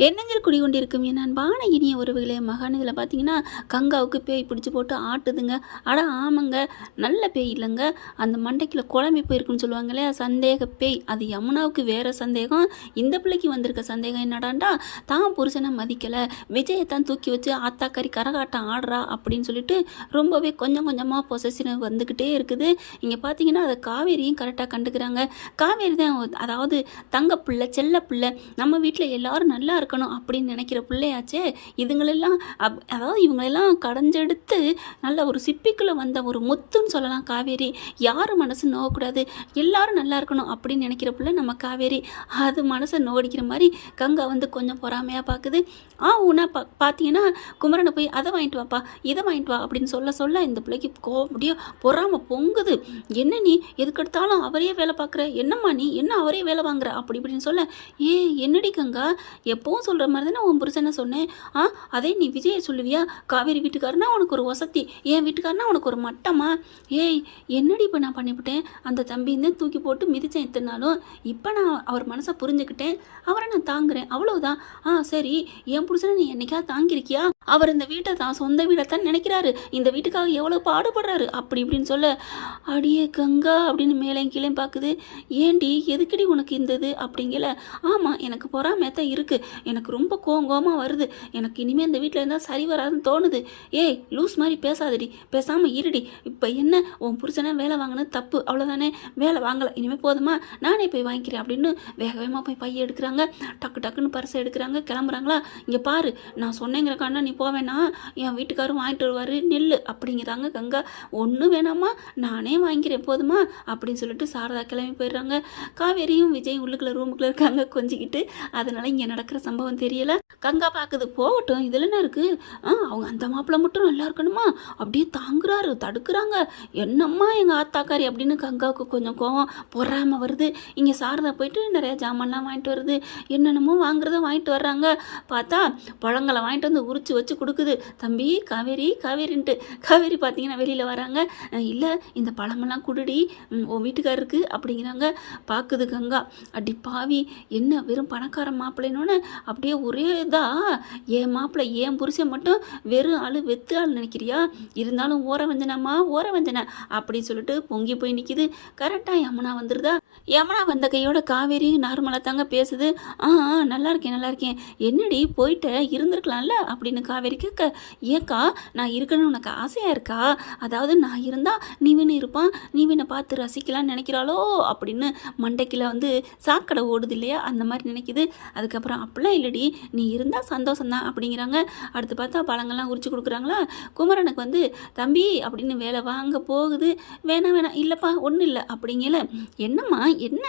எண்ணங்கள் குடிகொண்டிருக்கும் என் அன்பான இனிய உறவுகளே, மகான் இதில் பார்த்தீங்கன்னா கங்காவுக்கு பேய் பிடிச்சி போட்டு ஆட்டுதுங்க. அட ஆமாங்க, நல்ல பேய் இல்லைங்க, அந்த மண்டைக்குள்ள குழம்பி போயிருக்குன்னு சொல்லுவாங்களே சந்தேக பேய். அது யமுனாவுக்கு வேறு சந்தேகம், இந்த பிள்ளைக்கு வந்திருக்க சந்தேகம் என்னடாண்டா, தான் புருஷனை மதிக்கலை, விஜயத்தான் தூக்கி வச்சு ஆத்தாக்கறி கரகாட்டம் ஆடுறா அப்படின்னு சொல்லிட்டு ரொம்பவே கொஞ்சம் கொஞ்சமாக பொசசிவ் வந்துக்கிட்டே இருக்குது. இங்கே பார்த்தீங்கன்னா அதை காவேரியும் கரெக்டாக கண்டுக்கிறாங்க. காவேரி தான், அதாவது தங்க பிள்ளை, செல்ல பிள்ளை, நம்ம வீட்டில் எல்லாரும் நல்லா இருக்கணும் அப்படின்னு நினைக்கிற பிள்ளையாச்சே. இதுங்களெல்லாம் அதாவது இவங்களெல்லாம் கடைஞ்செடுத்து நல்ல ஒரு சிப்பிக்குள்ளே வந்த ஒரு முத்துன்னு சொல்லலாம் காவேரி. யார் மனசு நோகக்கூடாது, எல்லாரும் நல்லா இருக்கணும் அப்படின்னு நினைக்கிற பிள்ளை நம்ம காவேரி. அது மனசை நோடிக்கிற மாதிரி கங்கா வந்து கொஞ்சம் பொறாமையாக பார்க்குது. உன்னா பார்த்தீங்கன்னா குமரனை போய் அதை வாங்கிட்டு வாப்பா, இதை வாங்கிட்டு வா அப்படின்னு சொல்ல சொல்ல இந்த பிள்ளைக்கு அப்படியே பொறாம பொங்குது. என்ன நீ எதுக்கெடுத்தாலும் அவரே வேலை பார்க்குற, என்னம்மா நீ என்ன அவரே வேலை வாங்குற அப்படி இப்படின்னு சொல்ல, என்னடி கங்கா எப்பவும் சொல்கிற மாதிரி தானே உன் புருஷனை சொன்னேன். அதே நீ விஜயை சொல்லுவியா? காவேரி வீட்டுக்காரனா உனக்கு ஒரு வசதி, என் வீட்டுக்காரனா உனக்கு ஒரு மட்டமா? என்னடி இப்போ நான் பண்ணிவிட்டேன்? அந்த தம்பின்னு தூக்கி போட்டு மிதிச்சேன் இத்தனாலும். இப்போ நான் அவர் மனசை புரிஞ்சுக்கிட்டேன், அவரை நான் தாங்குறேன், அவ்வளவுதான். சரி, என் புருஷனை நீ என்னைக்காவது தாங்கியிருக்கியா? அவர் இந்த வீட்டை தான் சொந்த வீடை தான் நினைக்கிறாரு, இந்த வீட்டுக்காக எவ்வளோ பாடுபடுறாரு அப்படி இப்படின்னு சொல்ல, அடியே கங்கா அப்படின்னு மேலே கீழே பார்க்குது. ஏண்டி எதுக்கடி உனக்கு இந்த இது அப்படிங்கல? ஆமாம், எனக்கு பொறாமையாக தான் இருக்குது, எனக்கு ரொம்ப கோவமாக வருது, எனக்கு இனிமேல் இந்த வீட்டில் இருந்தால் சரி வராதுன்னு தோணுது. லூஸ் மாதிரி பேசாதடி, பேசாமல் இருடி. இப்போ என்ன, உன் புருஷனை வேலை வாங்கினது தப்பு, அவ்வளோதானே, வேலை வாங்கலை, இனிமேல் போதுமா, நானே போய் வாங்கிக்கிறேன் அப்படின்னு வேக வேகமாக போய் பையை எடுக்கிறாங்க. டக்கு டக்குன்னு பரிசை எடுக்கிறாங்க, கிளம்புறாங்களா. இங்கே பாரு, நான் சொன்னேங்கிறக்காண்டா நீ போவேனா, என் வீட்டுக்காரும் வாங்கிட்டு வருவார் நெல் அப்படிங்கிறாங்க கங்கா. ஒன்றும் வேணாமா, நானே வாங்கிக்கிறேன் போதுமா அப்படின்னு சொல்லிட்டு சாரதா கிளம்பி போயிடுறாங்க. காவேரியும் விஜய் உள்ளுக்குள்ள ரூமுக்குள்ளே இருக்காங்க கொஞ்சிக்கிட்டு. அதனால இங்கே நடக்கிற சம்பவம் தெரியல. கங்கா பார்க்குது, போகட்டும், இதில் என்ன இருக்குது, அவங்க அந்த மாப்பிள்ளை மட்டும் நல்லா இருக்கணுமா அப்படியே தாங்குறாரு, தடுக்கிறாங்க. என்னம்மா எங்கள் ஆத்தாக்காரி அப்படின்னு கங்காவுக்கு கொஞ்சம் கோவம் பொறாமல் வருது. இங்கே சாரதா போயிட்டு நிறைய ஜாமான்லாம் வாங்கிட்டு வருது, என்னென்னமோ வாங்குறத வாங்கிட்டு வர்றாங்க. பார்த்தா பழங்களை வாங்கிட்டு வந்து உரிச்சு வச்சு கொடுக்குது. தம்பி காவேரி காவேரின்ட்டு. காவேரி பார்த்தீங்கன்னா வெளியில் வராங்க. இல்லை, இந்த பழமெல்லாம் குடுடி உன் வீட்டுக்காரருக்கு அப்படிங்கிறாங்க. பார்க்குது கங்கா, அடி பாவி, என்ன வெறும் பணக்கார மாப்பிள்ளைன்னு அப்படியே ஒரே என் மாப்பிள்ளை என் புருஷன் மட்டும் வெறும் ஆள் வெத்து ஆள் நினைக்கிறியா? இருந்தாலும் ஓர வஞ்சனம்மா ஓர வஞ்சனை அப்படின்னு சொல்லிட்டு பொங்கி போய் நிற்கிது. கரெக்டாக யமுனா வந்துடுதா. யமுனா வந்த கையோட காவேரி நார்மலாக தாங்க பேசுது. நல்லா இருக்கேன் நல்லா இருக்கேன், என்னடி போயிட்ட இருந்திருக்கலாம்ல அப்படின்னு காவேரி கேட்க, ஏக்கா நான் இருக்கணும்னு உனக்கு ஆசையாக இருக்கா? அதாவது நான் இருந்தால் நீவின்னு இருப்பான், நீவினை பார்த்து ரசிக்கலான்னு நினைக்கிறாளோ அப்படின்னு மண்டைக்கில் வந்து சாக்கடை ஓடுது இல்லையா, அந்த மாதிரி நினைக்கிது. அதுக்கப்புறம் அப்படிலாம் இல்லடி, நீ இருந்தால் சந்தோஷம்தான் அப்படிங்கிறாங்க. அடுத்து பார்த்தா பழங்கள்லாம் உரிச்சு கொடுக்குறாங்களா. குமரனுக்கு வந்து தம்பி அப்படின்னு வேலை வாங்க போகுது. வேணாம் வேணாம், இல்லைப்பா ஒன்றும் இல்லை அப்படிங்கல. என்னம்மா என்ன,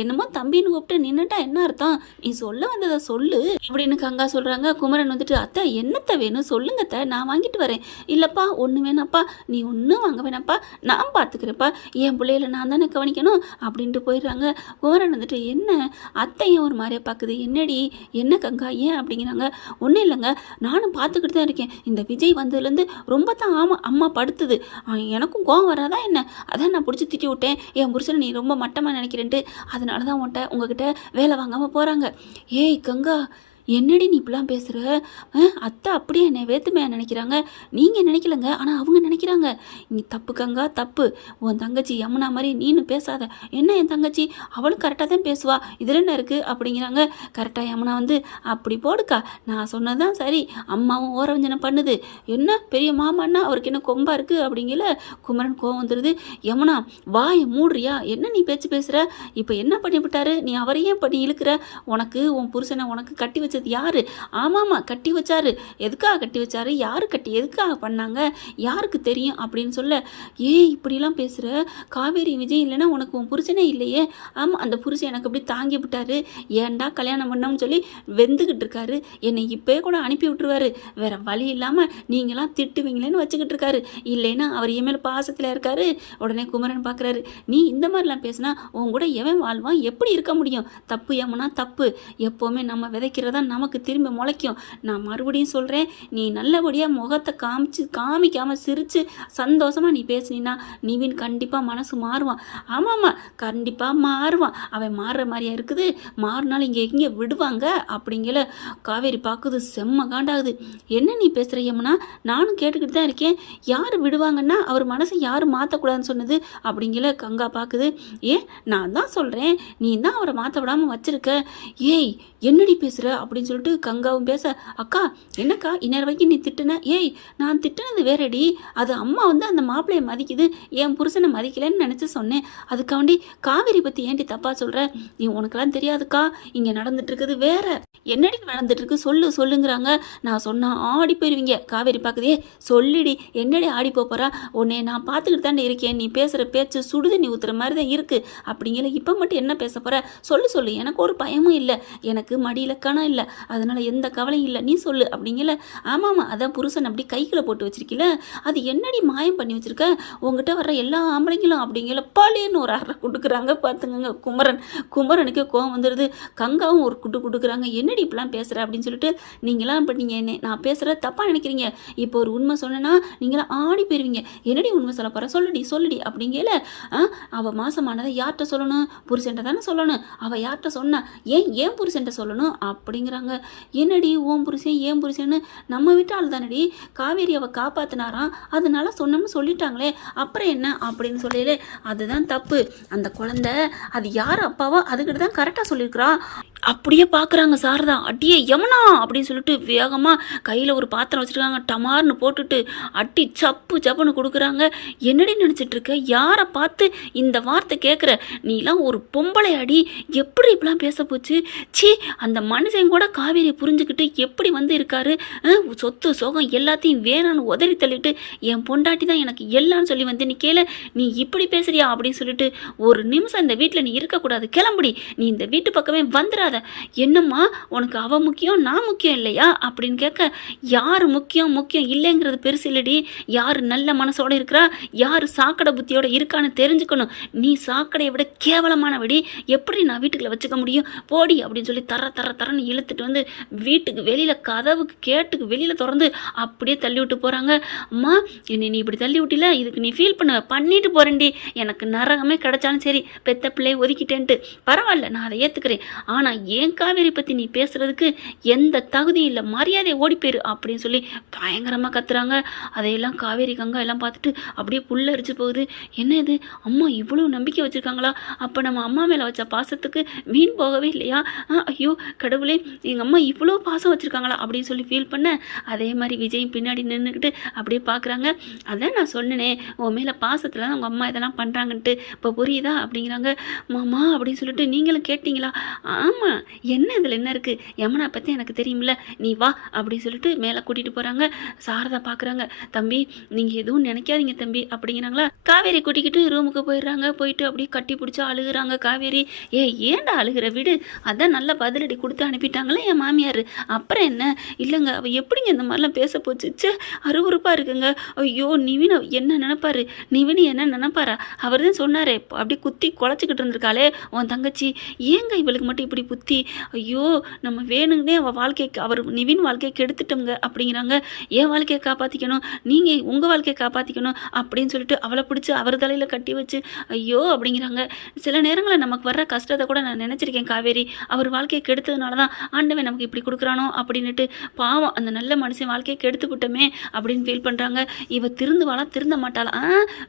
என்னமோ தம்பின்னு கூப்பிட்டு நின்றுட்டா என்ன அர்த்தம், நீ சொல்ல வந்ததை சொல்லு அப்படின்னு கங்கா சொல்கிறாங்க. குமரன் வந்துட்டு, அத்தை என்னத்தை வேணும் சொல்லுங்கத்த, நான் வாங்கிட்டு வரேன். இல்லைப்பா ஒன்று வேணாப்பா, நீ ஒன்றும் வாங்க வேணாப்பா, நான் பார்த்துக்கிறேன்ப்பா, என் பிள்ளையில நான் தானே கவனிக்கணும் அப்படின்ட்டு போயிடுறாங்க. குமரன் வந்துட்டு, என்ன அத்தையும் ஒரு மாதிரியா பார்க்குது, என்னடி என்ன கங்கா ஏன் அப்படிங்கிறாங்க. ஒன்றும் இல்லைங்க, நானும் பார்த்துக்கிட்டு தான் இருக்கேன், இந்த விஜய் வந்ததுலேருந்து ரொம்ப தான் அம்மா படுத்துது, எனக்கும் கோவம் வராதா என்ன, அதான் நான் பிடிச்சி திட்டி விட்டேன், என் புருஷனை நீ ரொம்ப மட்டமாக நினைக்கிறேன்ட்டு, அதனால தான் உங்ககிட்ட வேலை வாங்காமல் போகிறாங்க. கங்கா என்னடி நீ இப்படிலாம் பேசுகிற? அத்தை அப்படியே என்னை வேத்துமையாக நினைக்கிறாங்க, நீங்கள் நினைக்கலங்க ஆனால் அவங்க நினைக்கிறாங்க. நீ தப்பு கங்கா தப்பு, உன் தங்கச்சி யமுனா மாதிரி நீனு பேசாத. என்ன என் தங்கச்சி அவளும் கரெக்டாக தான் பேசுவா, இதில் என்ன இருக்குது அப்படிங்கிறாங்க. கரெக்டாக யமுனா வந்து, அப்படி போடுக்கா, நான் சொன்னதான் சரி, அம்மாவும் ஓரவஞ்சனை பண்ணுது, என்ன பெரிய மாமான்னா அவருக்கு என்ன கொம்பா இருக்குது அப்படிங்கல. குமரன் கோவம் வந்துடுது. யமுனா வாயை மூடுறியா, என்ன நீ பேச்சு பேசுகிற, இப்போ என்ன பண்ணிவிட்டாரு, நீ அவரையே பண்ணி இழுக்கிற, உனக்கு உன் புருஷனை உனக்கு கட்டி வச்சு யாரு? ஆமாமா கட்டி வச்சாரு, எதுக்காக கட்டி வச்சாரு, யாரு கட்டி எதுக்காக பண்ணாங்க, யாருக்கு தெரியும் அப்படின்னு சொல்ல, இப்படிலாம் பேசுகிற, காவேரி விஜய் இல்லைன்னா உனக்கு உன் புருஷனே இல்லையே. ஆமாம், அந்த புருஷன் எனக்கு அப்படி தாங்கி விட்டாரு, ஏன்டா கல்யாணம் பண்ணோம்னு சொல்லி வெந்துக்கிட்டு இருக்காரு, என்னை இப்போயே கூட அனுப்பி விட்டுருவாரு, வேற வழி இல்லாமல் நீங்களாம் திட்டுவீங்களேன்னு வச்சுக்கிட்டு இருக்காரு, இல்லைன்னா அவர் என் மேலே பாசத்தில் இருக்காரு. உடனே குமரன் பார்க்குறாரு, நீ இந்த மாதிரிலாம் பேசினா உன் கூட எவன் வாழ்வான், எப்படி இருக்க முடியும், தப்பு யமுனா தப்பு, எப்போவுமே நம்ம விதைக்கிறதா தான் நமக்கு திரும்பி முளைக்கும். நான் மறுபடியும் சொல்கிறேன், நீ நல்லபடியாக முகத்தை காமிக்காமல் சிரித்து சந்தோஷமாக நீ பேசுனீன்னா நிவின் கண்டிப்பாக மனசு மாறுவான். ஆமாம்மா, கண்டிப்பாக மாறுவான். அவன் மாறுற மாதிரியா இருக்குது? மாறினாலும் இங்கே எங்கே விடுவாங்க அப்படிங்கிற காவேரி பார்க்குது. செம்ம காண்டாகுது. என்ன நீ பேசுகிற யமுனா? நானும் கேட்டுக்கிட்டு தான் இருக்கேன். யார் விடுவாங்கன்னா அவர் மனசை யார் மாற்றக்கூடாதுன்னு சொன்னது அப்படிங்கிற கங்கா பார்க்குது. ஏன் நான் தான் சொல்கிறேன், நீ தான் அவரை மாற்ற விடாமல் வச்சிருக்க. ஏய் என்னடி பேசுகிற அப்படின்னு சொல்லிட்டு கங்காவும் பேச, அக்கா என்னக்கா இந்நேரம் வரைக்கும் நீ திட்டுன? ஏய் நான் திட்டுனது வேறடி, அது அம்மா அந்த மாப்பிள்ளையை மதிக்குது, என் புருஷனை மதிக்கலைன்னு நினச்சி சொன்னேன். அதுக்காண்டி காவேரி பற்றி ஏன்டி தப்பாக சொல்கிற? நீ உனக்கெல்லாம் தெரியாதுக்கா, இங்கே நடந்துட்டு இருக்குது வேற. என்னடி நடந்துட்டு இருக்கு சொல்லுங்கிறாங்க. நான் சொன்னா ஆடி போயிருவீங்க. காவேரி பார்க்குதே, சொல்லிடி என்னடி ஆடி போகிறா? உன்னை நான் பார்த்துக்கிட்டு தாண்டி இருக்கேன். நீ பேசுகிற பேச்சு சுடுதண்ணி ஊற்றுற மாதிரி தான் இருக்குது அப்படிங்கிற. இப்போ மட்டும் என்ன பேச போகிற? சொல்லு, எனக்கு ஒரு பயமும் இல்லை, எனக்கு மடியில் கணம் இல்லை, அதனால் எந்த கவலையும் இல்லை, நீ சொல்லு அப்படிங்கல. ஆமாம், அதான் புருஷன் அப்படி கைகளை போட்டு வச்சிருக்கீல, அது என்னடி மாயம் பண்ணி வச்சிருக்க? உங்ககிட்ட வர்ற எல்லா ஆம்பளைங்களும் அப்படிங்கல பாலேன்னு ஒரு அறை கொடுக்குறாங்க. பார்த்துங்க, குமரனுக்கே கோவம் வந்துடுது. கங்காவும் ஒரு குட்டு கொடுக்குறாங்க. என்னடி இப்படிலாம் பேசுகிற அப்படின்னு சொல்லிட்டு, நீங்களாம் இப்போ நீங்கள் என்ன நான் பேசுகிற தப்பாக நினைக்கிறீங்க. இப்போ ஒரு உண்மை சொன்னேன்னா நீங்களாம் ஆடி போயிருவீங்க. என்னடி உண்மை சொல்ல போகிற? சொல்லுடி அப்படிங்கல. அவள் மாசமானதை யார்கிட்ட சொல்லணும்? புருஷன்ட்ட தானே சொல்லணும். அவள் யார்கிட்ட சொன்னா? ஏன் புருஷன்ட்ட சொல்லணும் அப்படிங்கிறாங்க. என்னடி ஓம் புருஷன் ஏன் புருஷன்னு நம்ம விட்டால் தானடி காவேரி அவள் காப்பாற்றினாராம், அதனால சொன்னோம்னு சொல்லிட்டாங்களே, அப்புறம் என்ன அப்படின்னு சொல்லலே. அதுதான் தப்பு. அந்த குழந்தை அது யார் அப்பாவோ அதுக்கிட்ட தான் கரெக்டாக சொல்லியிருக்கிறா. அப்படியே பார்க்குறாங்க சாரதா. அடியே யமுனா அப்படின்னு சொல்லிட்டு வேகமாக கையில் ஒரு பாத்திரம் வச்சுருக்காங்க. டமார்னு போட்டுட்டு அட்டி சப்புன்னு கொடுக்குறாங்க. என்னடி நினச்சிட்டு இருக்க? யாரை பார்த்து இந்த வார்த்தை கேட்குற? நீலாம் ஒரு பொம்பளை அடி, எப்படி இப்படிலாம் பேச போச்சு? சி, அந்த மனுஷன் கூட காவேரியை புரிஞ்சுக்கிட்டு எப்படி இருக்காரு? சொத்து சோகம் எல்லாத்தையும் வேணான்னு உதறி தள்ளிட்டு என் பொண்டாட்டி தான் எனக்கு எல்லாம்னு சொல்லி நீ கேள, நீ இப்படி பேசுறியா அப்படின்னு சொல்லிட்டு, ஒரு நிமிஷம் இந்த வீட்டில் நீ இருக்கக்கூடாது, கிளம்புடி, நீ இந்த வீட்டு பக்கமே வந்துடாத. என்னம்மா உனக்கு அவ முக்கியம் நான் முக்கியம் இல்லையா அப்படின்னு கேட்க, யார் முக்கியம் இல்லைங்கிறது பெருசு இல்லடி, யார் நல்ல மனசோட இருக்கிறா, யார் சாக்கடை புத்தியோட இருக்கான்னு தெரிஞ்சுக்கணும். நீ சாக்கடையை விட கேவலமானவடி, எப்படி நான் வீட்டுக்குள்ள வச்சுக்க முடியும்? போடி அப்படின்னு சொல்லி தரன்னு இழுத்துட்டு வீட்டுக்கு வெளியில கதவுக்கு கேட்டுக்கு வெளியில திறந்து அப்படியே தள்ளி விட்டு போறாங்க. அம்மா என்னை நீ இப்படி தள்ளி விட்டில, இதுக்கு நீ ஃபீல் பண்ணிட்டு போறேன்டி, எனக்கு நரகமே கிடைச்சாலும் சரி, பெத்த பிள்ளையை ஒதுக்கிட்டேன்ட்டு பரவாயில்ல, நான் அதை ஏத்துக்கிறேன். ஆனா ஏன் காவேரி பத்தி நீ பேசுறதுக்கு எந்த தகுதியும் இல்லை, மரியாதையை ஓடி போயிரு அப்படின்னு சொல்லி பயங்கரமா கத்துறாங்க. அதையெல்லாம் காவேரி கங்கா எல்லாம் பார்த்துட்டு அப்படியே புல்லரிச்சு போகுது. என்ன இது, அம்மா இவ்வளவு நம்பிக்கை வச்சிருக்காங்களா? அப்ப நம்ம அம்மா மேல வச்ச பாசத்துக்கு வீண் போகவே இல்லையா? ஐயோ கடவுளே, எங்கள் அம்மா இவ்வளோ பாசம் வச்சுருக்காங்களா அப்படின்னு சொல்லி ஃபீல் பண்ண. அதே மாதிரி விஜயும் பின்னாடி நின்றுக்கிட்டு அப்படியே பார்க்குறாங்க. அதான் நான் சொன்னேனே, உன் மேலே பாசத்தில் தான் உங்கள் அம்மா இதெல்லாம் பண்ணுறாங்கன்ட்டு, இப்போ புரியுதா அப்படிங்கிறாங்க. மாமா அப்படின்னு சொல்லிட்டு நீங்களும் கேட்டிங்களா? ஆமாம், என்ன இதில் என்ன இருக்குது, யமுனா பற்றி எனக்கு தெரியுமில்ல, நீ வா அப்படின்னு சொல்லிட்டு மேலே கூட்டிகிட்டு போகிறாங்க. சாரதா பார்க்குறாங்க. தம்பி நீங்கள் எதுவும் நினைக்காதீங்க தம்பி அப்படிங்கிறாங்களா. காவேரி கூட்டிக்கிட்டு ரூமுக்கு போயிடுறாங்க. போயிட்டு அப்படியே கட்டி பிடிச்சா அழுகுறாங்க. காவேரி, ஏன்டா அழுகிற, விடு, அதான் நல்ல பதிலடி கொடுத்து அனுப்பிட்டாங்களே என் மாமியார், அப்புறம் என்ன? இல்லைங்க அவள் எப்படிங்க இந்த மாதிரிலாம் பேச போச்சு, அருவருப்பாக இருக்குங்க. ஐயோ நிவின் என்ன நினைப்பாரு, நிவின் என்ன நினைப்பாரா? அவர் தான் சொன்னாரே அப்படியே குத்தி குழச்சிக்கிட்டு இருந்திருக்காளே உன் தங்கச்சி, ஏங்க இவளுக்கு மட்டும் இப்படி புத்தி? ஐயோ நம்ம வேணுங்கன்னே அவள் வாழ்க்கைக்கு, அவர் நிவின் வாழ்க்கையை கெடுத்துட்டோங்க அப்படிங்கிறாங்க. என் வாழ்க்கையை காப்பாற்றிக்கணும், நீங்கள் உங்கள் வாழ்க்கையை காப்பாற்றிக்கணும் அப்படின்னு சொல்லிட்டு அவளை பிடிச்சி அவர் தலையில் கட்டி வச்சு ஐயோ அப்படிங்கிறாங்க. சில நேரங்களில் நமக்கு வர்ற கஷ்டத்தை கூட நான் நினச்சிருக்கேன் காவேரி, அவர் வாழ்க்கையை கெடுத்ததுனால தான் ஆண்டவன் நமக்கு இப்படி கொடுக்குறானோ அப்படின்னுட்டு. பாவம் அந்த நல்ல மனுஷன் வாழ்க்கையை கெடுத்து விட்டோமே அப்படின்னு ஃபீல் பண்ணுறாங்க. இவ திருந்த மாட்டாளா?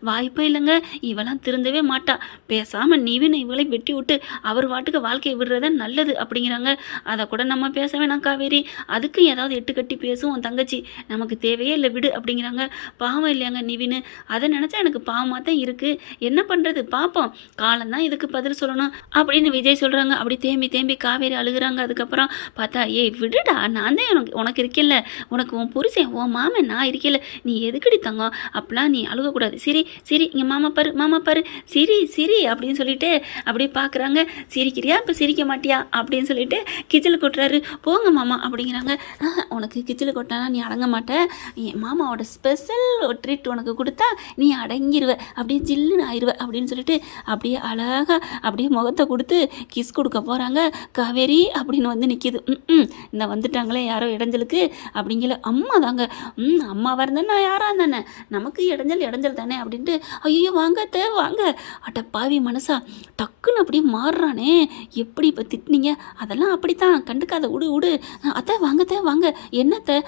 வாய்ப்பே இல்லைங்க, இவெல்லாம் திருந்தவே மாட்டா. பேசாமல் நிவின் இவளை வெட்டி விட்டு அவர் வாட்டுக்கு வாழ்க்கையை விடுறத நல்லது அப்படிங்கிறாங்க. அதை கூட நம்ம பேச வேணாம் காவேரி, அதுக்கு ஏதாவது எட்டு கட்டி பேசும் உன் தங்கச்சி, நமக்கு தேவையே இல்லை விடு அப்படிங்கிறாங்க. பாவம் இல்லையாங்க நிவின், அதை நினச்சா எனக்கு பாவமாக தான் இருக்குது. என்ன பண்ணுறது, பார்ப்போம், காலம்தான் இதுக்கு பதில் சொல்லணும் அப்படின்னு விஜய் சொல்கிறாங்க. அப்படி தேம்பி காவேரி அழுகுறாங்க. அதுக்கப்புறம் பார்த்தா, ஏய் விடுடா, நான் தான் உனக்கு இருக்கல, உனக்கு உன் புருஷன் உன் மாமன் நான் இருக்கல, நீ எதுக்கடி தங்கம் அப்படிலாம் நீ அழுகக்கூடாது, சரி இங்கே மாமா பாரு சிரி அப்படின்னு சொல்லிட்டு அப்படியே பார்க்குறாங்க. சிரிக்கிறியா இப்போ சிரிக்க மாட்டியா அப்படின்னு சொல்லிட்டு கிச்சல் கொட்டுறாரு. போங்க மாமா அப்படிங்கிறாங்க. உனக்கு கிச்சல் கொட்டினா நீ அடங்க மாட்ட, என் மாமாவோட ஸ்பெஷல் ட்ரீட் உனக்கு கொடுத்தா நீ அடங்கிடுவ, அப்படியே ஜில்லுன்னு ஆயிடுவ அப்படின்னு சொல்லிட்டு அப்படியே அழகாக அப்படியே முகத்தை கொடுத்து கிஸ் கொடுக்க போகிறாங்க. காவேரி காவேரி அப்படின்னு வந்து நிற்கிது. இந்த வந்துட்டாங்களே யாரோ இடைஞ்சலுக்கு அப்படிங்கிற அம்மா தாங்க. அம்மாவாக இருந்தேன் நான் யாராக இருந்தானே, நமக்கு இடைஞ்சல் தானே அப்படின்ட்டு ஐயோ வாங்க அத்தை வாங்க. அட்ட பாவி மனசா டக்குன்னு அப்படியே மாறுறானே. எப்படி இப்போ திட்டினீங்க அதெல்லாம் அப்படித்தான் கண்டுக்காத விடு. அத்தை வாங்க என்னத்த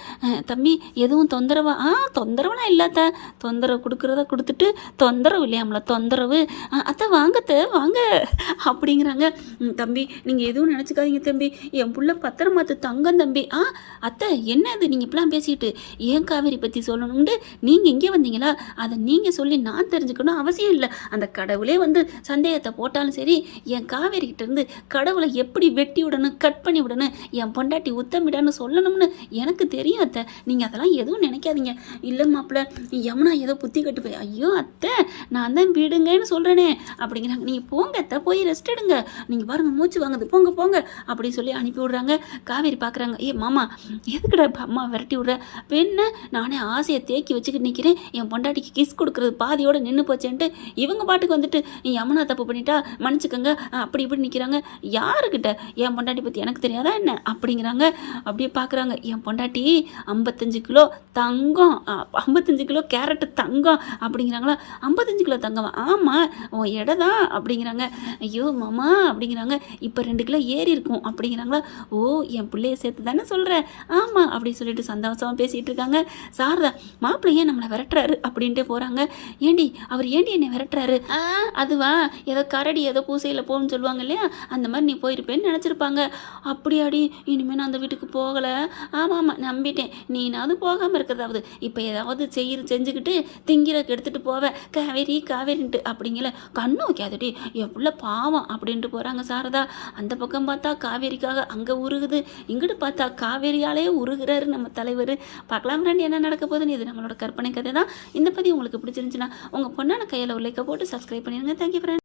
தம்பி எதுவும் தொந்தரவா? தொந்தரவுலாம் இல்லாத, தொந்தரவு கொடுக்குறத கொடுத்துட்டு தொந்தரவு இல்லையாம்ல தொந்தரவு. அத்தை வாங்க அப்படிங்கிறாங்க. தம்பி நீங்கள் எதுவும் நினச்சிக்காதீங்க தம்பி, என் புள்ள பத்திரமாத்து தங்கம் தம்பி. அத்தை என்ன இது நீங்கள் இப்படிலாம் பேசிட்டு ஏன் காவேரி பற்றி சொல்லணும்னு நீங்கள் இங்கே வந்தீங்களா? அதை நீங்கள் சொல்லி நான் தெரிஞ்சுக்கணும் அவசியம் இல்லை. அந்த கடவுளே வந்து சந்தேகத்தை போட்டாலும் சரி, என் காவேரிக்கிட்ட இருந்து கடவுளை எப்படி வெட்டி விடணும் கட் பண்ணி விடணும் என் பொண்டாட்டி உத்தமிடான்னு சொல்லணும்னு எனக்கு தெரியும் அத்தை. நீங்கள் அதெல்லாம் எதுவும் நினைக்காதீங்க. இல்லை மாப்பிள்ள யமுனா ஏதோ புத்தி கட்டு போய் ஐயோ அத்தை நான் தான் விடுங்கன்னு சொல்கிறேனே அப்படிங்கிறாங்க. நீங்கள் போங்க அத்தை போய் ரெஸ்ட் எடுங்க, நீங்கள் பாருங்கள் மூச்சு வாங்குது போங்க அப்படின்னு சொல்லி அனுப்பி விடுறாங்க. காவேரி பார்க்குறாங்க. மாமா எதுக்குடா இப்போ அம்மா விரட்டி விட்ற? பெண்ணை நானே ஆசையை தேக்கி வச்சுக்கிட்டு நிற்கிறேன், என் பொண்டாட்டிக்கு கிஸ் கொடுக்குறது பாதியோடு நின்று போச்சேன்ட்டு இவங்க பாட்டுக்கு வந்துட்டு யமுனா தப்பு பண்ணிட்டா மன்னிச்சுக்கோங்க அப்படி இப்படி நிற்கிறாங்க. யாருக்கிட்ட? என் பொண்டாட்டி பற்றி எனக்கு தெரியாதா என்ன அப்படிங்கிறாங்க. அப்படியே பார்க்குறாங்க. என் பொண்டாட்டி 55 கிலோ தங்கம், 55 கிலோ கேரட்டு தங்கம் அப்படிங்கிறாங்களா? 55 கிலோ தங்கம் ஆமாம் உன் எடை தான் அப்படிங்கிறாங்க. ஐயோ மாமா அப்படிங்கிறாங்க. இப்போ 2 கிலோ ஏறி இருக்கும் அப்படிங்கிறாங்களா? ஓ என் பிள்ளைய சேர்த்து தானே சொல்கிறேன். ஆமாம் அப்படின்னு சொல்லிட்டு சந்தோஷமாக பேசிகிட்டு இருக்காங்க. சாரதா மாப்பிள்ளை ஏன் நம்மளை விரட்டுறாரு அப்படின்ட்டு போகிறாங்க. அவர் ஏண்டி என்னை விரட்டுறாரு? அதுவா ஏதோ கரடி ஏதோ பூசையில் போகணும்னு சொல்லுவாங்க இல்லையா, அந்த மாதிரி நீ போயிருப்பேன்னு நினச்சிருப்பாங்க. அப்படியாடி இனிமேல் நான் அந்த வீட்டுக்கு போகலை. ஆமாம் நம்பிட்டேன், நீனாவது போகாமல் இருக்கிறதாவது இப்போ ஏதாவது செஞ்சுக்கிட்டு திங்கிறக்கு எடுத்துகிட்டு போவேன் காவேரின்ட்டு அப்படிங்கல கண்ணு வைக்காதடி எவ்வளோ பாவம் அப்படின்ட்டு போகிறாங்க சாரதா. அந்த பக்கம் பார்த்தா காவேரிக்காக அங்கே உருகுது, இங்கிட்டு பார்த்தா காவேரியாலே உருகிறாரு நம்ம தலைவர். பார்க்கலாம் ஃப்ரெண்ட் என்ன நடக்க போகுதுன்னு. இது நம்மளோட கற்பனை கதை தான். இந்த பதிவு உங்களுக்கு பிடிச்சிருந்துச்சுன்னா உங்கள் பொண்ணான கையில் ஒரு லைக்கை போட்டு சப்ஸ்கிரைப் பண்ணிடுங்க. Thank you friend.